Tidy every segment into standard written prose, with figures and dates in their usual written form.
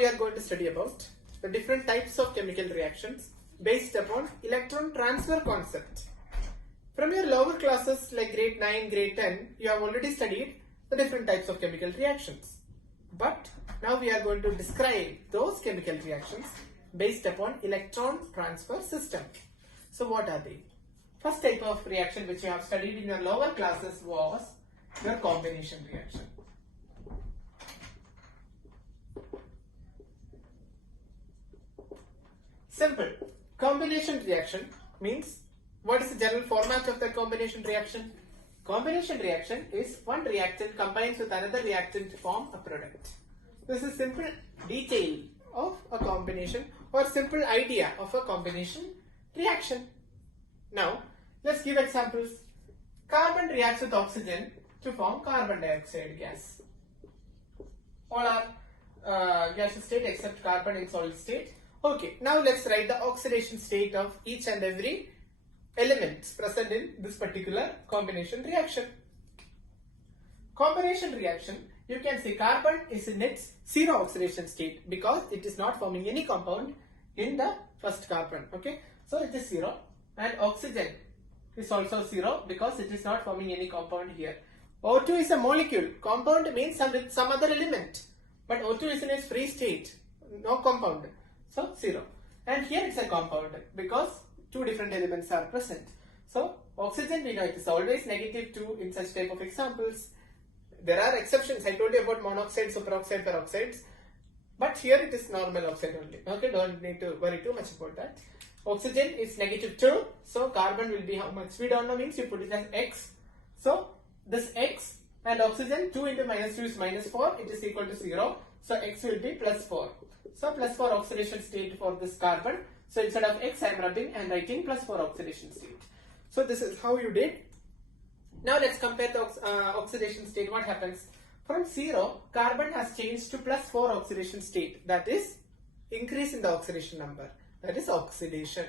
we are going to study about the different types of chemical reactions based upon electron transfer concept. From your lower classes like grade 9, grade 10, you have already studied the different types of chemical reactions. But now we are going to describe those chemical reactions based upon electron transfer system. So what are they? First type of reaction which you have studied in your lower classes was your combination reaction. Simple. Combination reaction means, what is the general format of the combination reaction? Combination reaction is one reactant combines with another reactant to form a product. This is simple detail of a combination or simple idea of a combination reaction. Now, let's give examples. Carbon reacts with oxygen to form carbon dioxide gas. All are gaseous state except carbon in solid state. Okay, now let's write the oxidation state of each and every element present in this particular combination reaction. Combination reaction, you can see carbon is in its zero oxidation state because it is not forming any compound in the first carbon. Okay, so it is zero, and oxygen is also zero because it is not forming any compound here. O2 is a molecule. Compound means some other element, but O2 is in its free state, no compound. So 0. And here it's a compound because two different elements are present. So oxygen, we know it is always -2 in such type of examples. There are exceptions. I told you about monoxide, superoxide, peroxides. But here it is normal oxide only. Okay, don't need to worry too much about that. Oxygen is -2. So carbon will be how much? We don't know, means you put it as X. So this X and oxygen, 2 into -2 is -4. It is equal to 0. So X will be +4. So +4 oxidation state for this carbon. So instead of X, I am rubbing and writing +4 oxidation state. So this is how you did. Now let's compare the oxidation state. What happens? From 0, carbon has changed to +4 oxidation state. That is increase in the oxidation number. That is oxidation.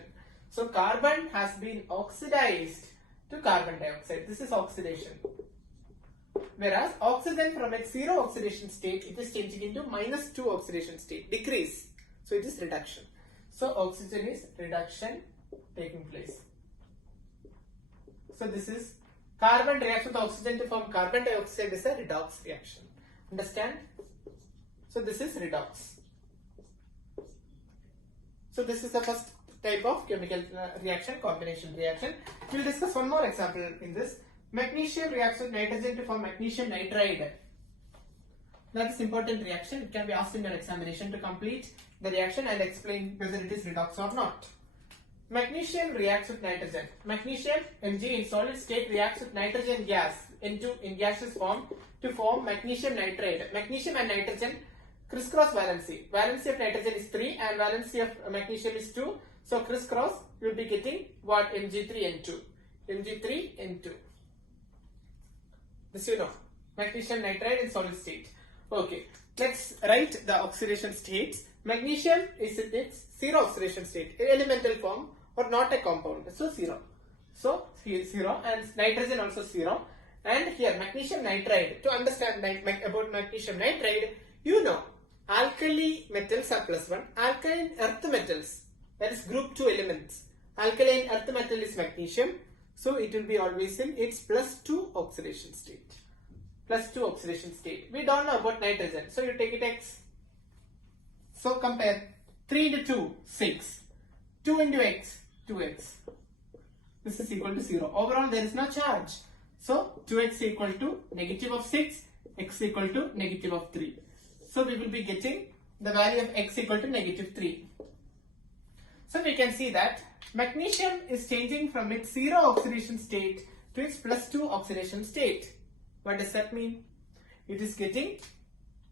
So carbon has been oxidized to carbon dioxide. This is oxidation. Whereas oxygen from its 0 oxidation state, it is changing into -2 oxidation state, decrease. So it is reduction. So oxygen is reduction taking place. So this is carbon reacts with oxygen to form carbon dioxide is a redox reaction. Understand? So this is redox. So this is the first type of chemical reaction, combination reaction. We will discuss one more example in this. Magnesium reacts with nitrogen to form magnesium nitride. That is important reaction. It can be asked in your examination to complete the reaction and explain whether it is redox or not. Magnesium reacts with nitrogen. Magnesium Mg in solid state reacts with nitrogen gas in gaseous form to form magnesium nitride. Magnesium and nitrogen crisscross valency. Valency of nitrogen is 3 and valency of magnesium is 2. So crisscross, you will be getting what? Mg3N2. Mg3N2. This you know. Magnesium nitride in solid state. Okay. Let's write the oxidation states. Magnesium is in its 0 oxidation state, elemental form or not a compound. So 0. So here 0 and nitrogen also 0. And here magnesium nitride. To understand about magnesium nitride, you know alkali metals are +1. Alkaline earth metals, that is group 2 elements. Alkaline earth metal is magnesium. So it will be always in its +2 oxidation state. +2 oxidation state. We don't know about nitrogen. So you take it X. So compare 3 into 2, 6. 2 into X, 2X. This is equal to 0. Overall there is no charge. So 2X equal to -6, X equal to -3. So we will be getting the value of X equal to -3. So we can see that magnesium is changing from its 0 oxidation state to its +2 oxidation state. What does that mean? It is getting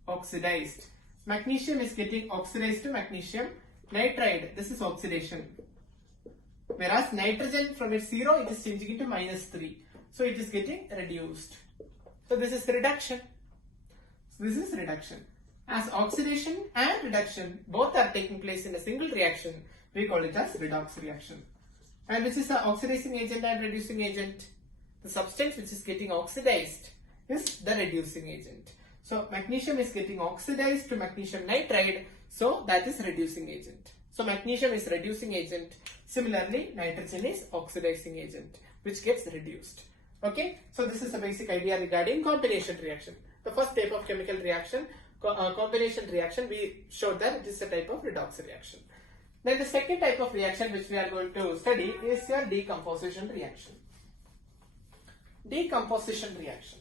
oxidized. Magnesium is getting oxidized to magnesium nitride. This is oxidation. Whereas nitrogen from its 0, it is changing into -3. So it is getting reduced. So this is reduction. This is reduction. As oxidation and reduction both are taking place in a single reaction, we call it as redox reaction. And which is the oxidizing agent and reducing agent? The substance which is getting oxidized is the reducing agent. So magnesium is getting oxidized to magnesium nitride. So that is reducing agent. So magnesium is reducing agent. Similarly, nitrogen is oxidizing agent, which gets reduced. Okay, so this is the basic idea regarding combination reaction. The first type of chemical reaction, combination reaction, we showed that it is a type of redox reaction. Then the second type of reaction which we are going to study is your decomposition reaction. Decomposition reaction.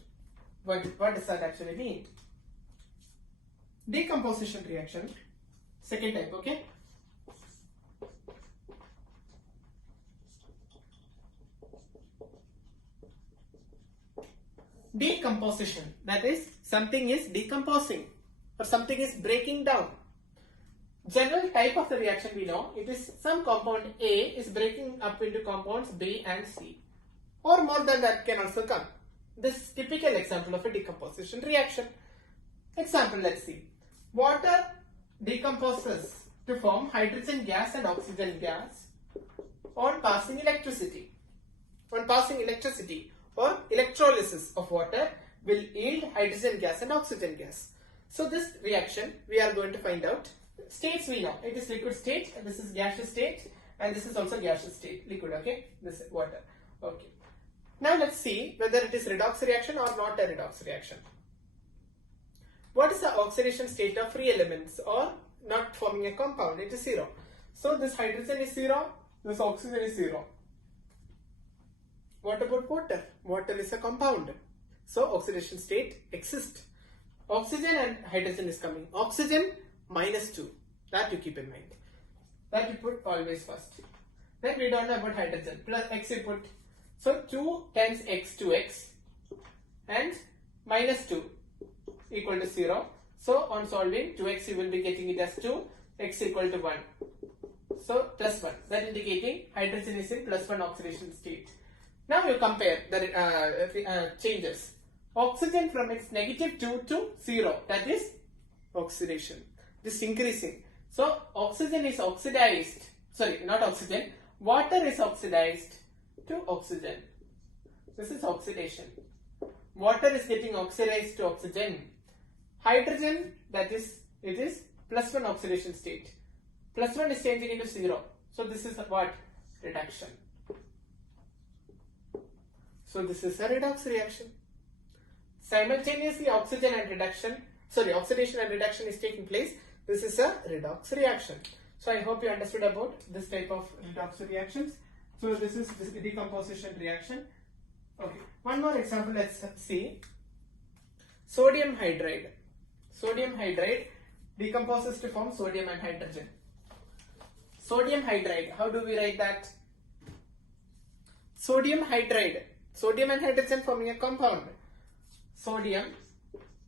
What does that actually mean? Decomposition reaction, second type, okay? Decomposition, that is, something is decomposing or something is breaking down. General type of the reaction we know, it is some compound A is breaking up into compounds B and C, or more than that can also come. This is typical example of a decomposition reaction. Example, let's see. Water decomposes to form hydrogen gas and oxygen gas on passing electricity. On passing electricity or electrolysis of water will yield hydrogen gas and oxygen gas. So this reaction we are going to find out. States we know, it is liquid state, and this is gaseous state, and this is also gaseous state, liquid, okay, this is water, okay. Now let's see whether it is redox reaction or not a redox reaction. What is the oxidation state of free elements or not forming a compound? It is 0. So this hydrogen is 0, this oxygen is 0. What about water? Water is a compound. So oxidation state exists. Oxygen and hydrogen is coming. Oxygen -2. That you keep in mind. That you put always first. Then we don't know about hydrogen. Plus x you put. So 2 times x 2x and -2 equal to 0. So on solving 2x you will be getting it as 2, x equal to 1. So +1. That indicating hydrogen is in +1 oxidation state. Now you compare the changes. Oxygen from its -2 to 0. That is oxidation. This is increasing. So oxygen is oxidized. Sorry, not oxygen. Water is oxidized to oxygen. This is oxidation. Water is getting oxidized to oxygen. Hydrogen, that is, it is +1 oxidation state. +1 is changing into 0. So this is what? Reduction. So this is a redox reaction. Simultaneously oxidation and reduction is taking place. This is a redox reaction. So I hope you understood about this type of redox reactions. So this is the decomposition reaction. Okay. One more example, let's see. Sodium hydride. Sodium hydride decomposes to form sodium and hydrogen. Sodium hydride, how do we write that? Sodium hydride. Sodium and hydrogen forming a compound. Sodium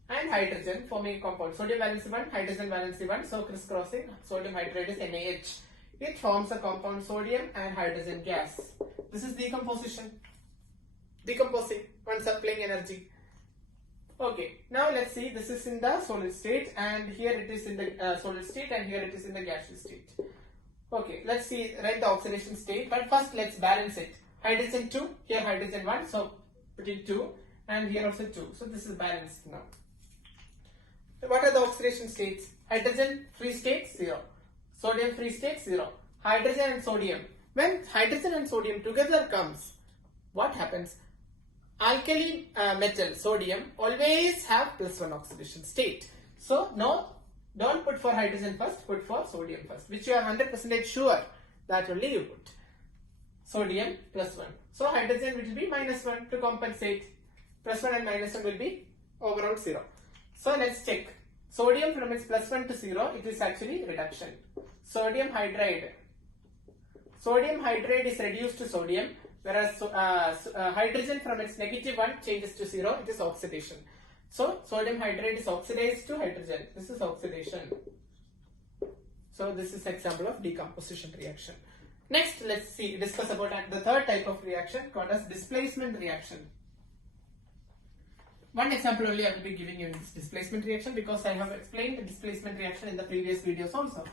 and hydrogen forming a compound. Sodium valency 1, hydrogen valency 1. So crisscrossing, sodium hydride is NaH. It forms a compound sodium and hydrogen gas. This is decomposition. Decomposing when supplying energy. Okay, now let's see, this is in the solid state and here it is in the solid state and here it is in the gaseous state. Okay, let's see, write the oxidation state, but first let's balance it. Hydrogen 2, here hydrogen 1, so put in 2 and here also 2. So this is balanced now. What are the oxidation states? Hydrogen free state 0. Sodium free state 0. Hydrogen and sodium. When hydrogen and sodium together comes, what happens? Alkali metal sodium always have +1 oxidation state. So no, don't put for hydrogen first, put for sodium first, which you are 100% sure that only you put. Sodium +1. So hydrogen will be -1 to compensate. +1 and -1 will be overall 0. So let's check. Sodium from its +1 to 0, it is actually reduction. Sodium hydride. Sodium hydride is reduced to sodium, whereas hydrogen from its -1 changes to 0, it is oxidation. So sodium hydride is oxidized to hydrogen. This is oxidation. So this is example of decomposition reaction. Next, let's discuss about the third type of reaction called as displacement reaction. One example only I will be giving you in this displacement reaction because I have explained the displacement reaction in the previous videos also.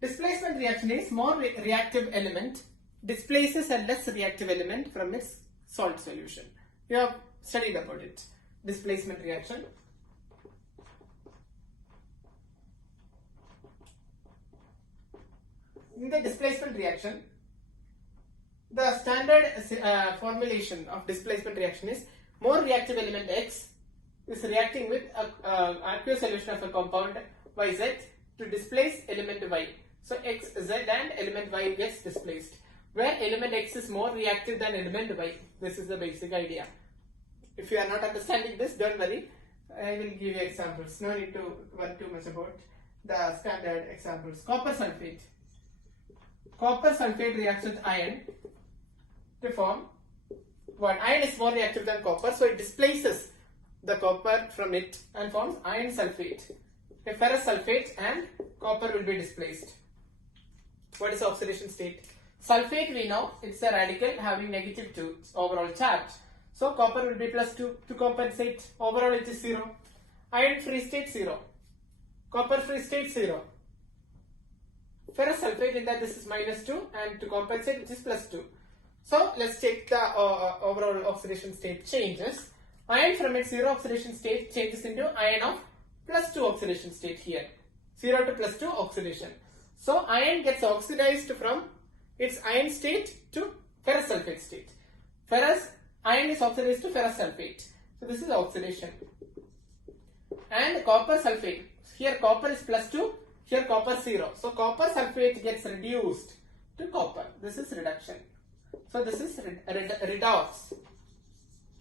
Displacement reaction is more reactive element displaces a less reactive element from its salt solution. You have studied about it. Displacement reaction. In the displacement reaction, the standard formulation of displacement reaction is more reactive element X is reacting with aqueous solution of a compound YZ to displace element Y. So X, Z and element Y gets displaced, where element X is more reactive than element Y. This is the basic idea. If you are not understanding this, don't worry. I will give you examples. No need to worry too much about the standard examples. Copper sulfate. Copper sulfate reacts with iron to form what? Iron is more reactive than copper, so it displaces the copper from it and forms iron sulfate. A ferrous sulfate and copper will be displaced. What is the oxidation state? Sulfate, we know it's a radical having -2 overall charge. So copper will be +2 to compensate. Overall it is 0. Iron free state 0. Copper free state 0. Ferrous sulfate, in that this is -2, and to compensate it is +2. So let's take the overall oxidation state changes. Iron from its 0 oxidation state changes into iron of +2 oxidation state here. 0 to +2 oxidation. So iron gets oxidized from its iron state to ferrous sulfate state. Iron is oxidized to ferrous sulfate. So this is oxidation. And copper sulfate. Here copper is +2. Here copper 0. So copper sulfate gets reduced to copper. This is reduction. So this is redox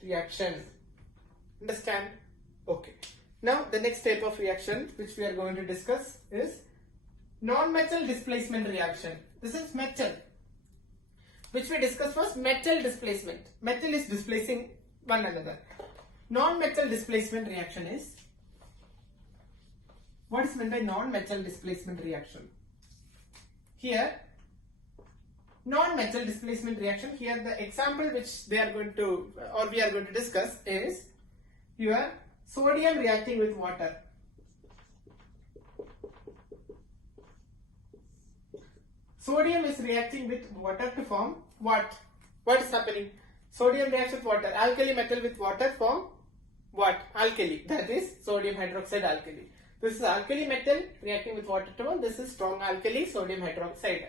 reaction. Understand? Okay. Now the next type of reaction which we are going to discuss is non-metal displacement reaction. This is metal. Which we discussed was metal displacement. Metal is displacing one another. Non-metal displacement reaction is, what is meant by non-metal displacement reaction? Here, non-metal displacement reaction, here the example which they are going to, or we are going to discuss is your sodium reacting with water. Sodium is reacting with water to form what? What is happening? Sodium reacts with water. Alkali metal with water form what? Alkali. That is sodium hydroxide alkali. This is alkali metal reacting with water to form. This is strong alkali, sodium hydroxide.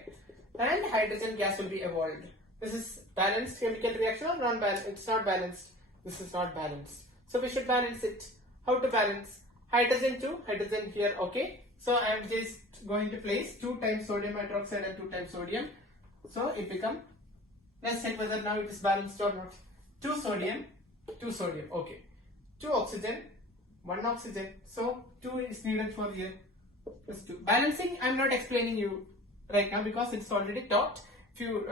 And hydrogen gas will be evolved. This is balanced chemical reaction or non-balanced? It's not balanced. This is not balanced. So we should balance it. How to balance? Hydrogen to hydrogen here, okay. So I am just going to place 2 times sodium hydroxide and 2 times sodium. So it becomes, let's check whether now it is balanced or not. 2 sodium, okay. 2 oxygen, 1 oxygen. So 2 is needed for here. Plus 2. Balancing, I am not explaining you right now because it's already taught. If you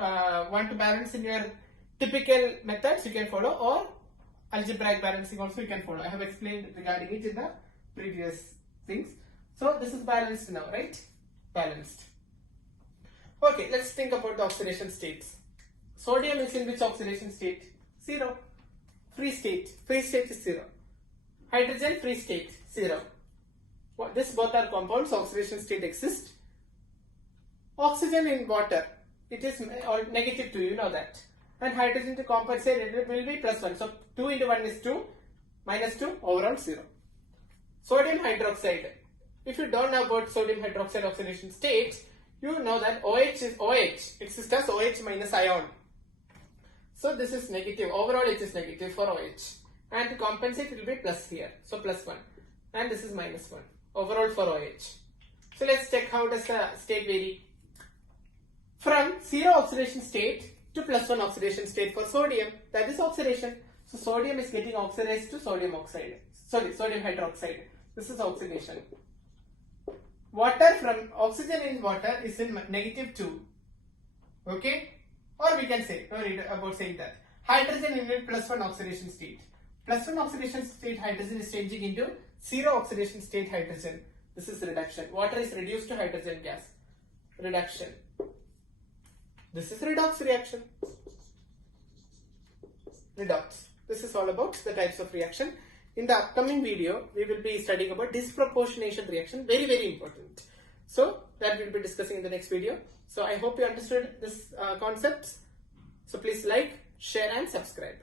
want to balance in your typical methods, you can follow, or algebraic balancing also you can follow. I have explained regarding it in the previous things. So this is balanced now, right? Balanced. Okay, let's think about the oxidation states. Sodium is in which oxidation state? 0. Free state. Free state is 0. Hydrogen free state 0. This both are compounds. Oxidation state exists. Oxygen in water, it is -2. You know that. And hydrogen to compensate it will be +1. So 2 into 1 is 2. -2 overall 0. Sodium hydroxide. If you don't know about sodium hydroxide oxidation state, you know that OH is OH. Exists as OH minus ion. So this is negative. Overall it is negative for OH. And to compensate it will be plus here. So +1. And this is -1. Overall for OH. So let's check how does the state vary. From 0 oxidation state to +1 oxidation state for sodium. That is oxidation. So sodium is getting oxidized to sodium oxide. Sodium hydroxide. This is oxidation. Water from oxygen in water is in -2. Okay? Or we can say, no need about saying that. Hydrogen in +1 oxidation state. +1 oxidation state hydrogen is changing into 0 oxidation state hydrogen. This is reduction. Water is reduced to hydrogen gas. Reduction. This is redox reaction. Redox. This is all about the types of reaction. In the upcoming video, we will be studying about disproportionation reaction. Very, very important. So that we'll be discussing in the next video. So I hope you understood this concepts. So please like, share and subscribe.